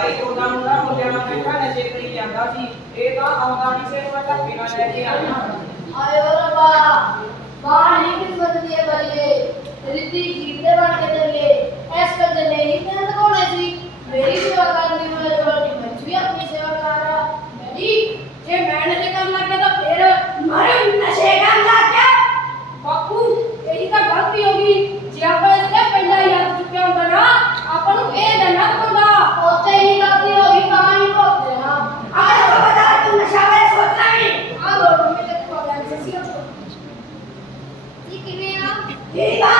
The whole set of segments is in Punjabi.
ਭਾਈ ਉਹਦਾ ਮੁੰਡਾ ਮੁੰਡਿਆਂ ਨਾਲ ਬੈਠਾ ਨਸ਼ੇ ਕਰੀ ਜਾਂਦਾ ਸੀ ਇਹ ਤਾਂ ਆਉਂਦਾ ਨਹੀਂ ਸੀ ਮੈਂ ਧੱਕੇ ਨਾਲ ਲੈ ਕੇ ਆਇਆ ਆਇਓ ਰੱਬਾ ਬਾਹਰ ਹੀ ਕਿਸਮਤ ਦੇ ਬੱਲੇ ਰਿੱਤੀ ਜੀਤੇ ਬਣ ਕੇ ਚੱਲੇ ਇਸ ਕਰ ਚੱਲੇ Viva!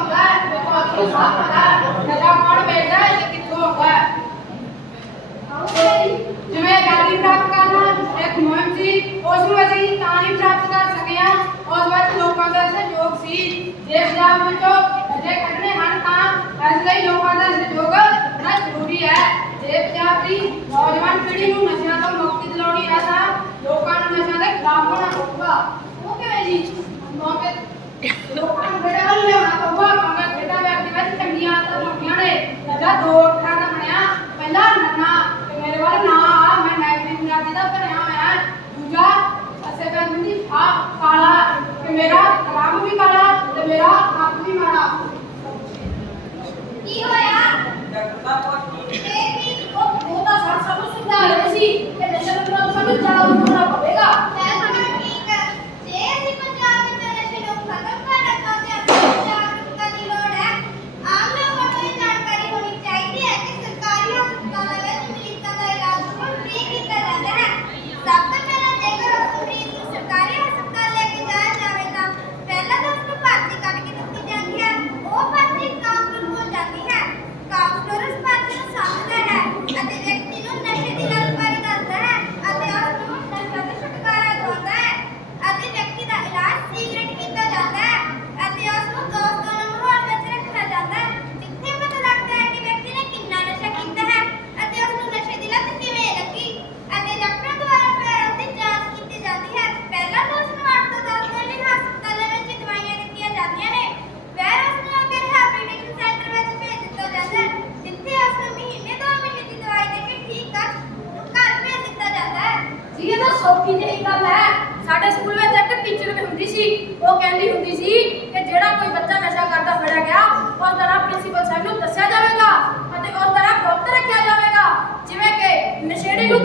ਨਸ਼ਾ ਕੌਣ ਵੇਚਦਾ ਹੈ ਤੇ ਕਿੱਥੋਂ ਆਉਂਦਾ ਹੈ ਜਿਵੇਂ ਆਜ਼ਾਦੀ ਪ੍ਰਾਪਤ ਕਰਨਾ ਇੱਕ ਮੁਹਿੰਮ ਸੀ ਉਸ ਨੂੰ ਅਸੀਂ ਤਾਂ ਹੀ ਪ੍ਰਾਪਤ ਕਰ ਸਕੇ ਹਾਂ ਉਸ ਵਿੱਚ ਲੋਕਾਂ ਦਾ ਸਹਿਯੋਗ ਸੀ ਦੇਸ਼ ਦਾ ਵਿੱਚੋਂ ਅਜੇ ਕੱਢਣੇ ਹਨ ਤਾਂ ਇਸ ਲਈ ਲੋਕਾਂ ਦਾ ਸਹਿਯੋਗ ਬੜਾ ਜ਼ਰੂਰੀ ਹੈ ਜੇ ਪੰਜਾਬ ਦੀ ਨੌਜਵਾਨ ਪੀੜ੍ਹੀ ਨੂੰ ਨਸ਼ਿਆਂ ਤੋਂ ਮੁਕਤੀ ਦਿਲਾਉਣੀ ਹੈ ਤਾਂ ਲੋਕਾਂ ਨੂੰ ਨਸ਼ਿਆਂ ਦੇ ਖਿਲਾਫ ਹੋਣਾ।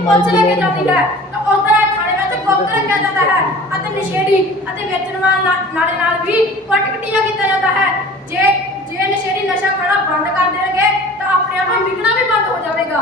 ਪੁਲਿਸ ਲੈ ਜਾਂਦੀ ਹੈ। ਤਾਂ ਉਸ ਤਰ੍ਹਾਂ ਥਾਣੇ ਵਿੱਚ ਗੁਪਤ ਰੱਖਿਆ ਜਾਂਦਾ ਹੈ ਅਤੇ ਨਸ਼ੇੜੀ ਅਤੇ ਵੇਚਣ ਵਾਲਾ ਨਾਲੇ ਨਾਲ ਵੀ ਪਟਕਟੀਆ ਕੀਤਾ ਜਾਂਦਾ ਹੈ। ਜੇ ਜੇ ਨਸ਼ੇੜੀ ਨਸ਼ਾ ਖਾਣਾ ਬੰਦ ਕਰ ਦੇਣਗੇ ਤਾਂ ਆਪਣੇ ਆਪ ਨੂੰ ਵਿਕਣਾ ਵੀ ਬੰਦ ਹੋ ਜਾਵੇਗਾ।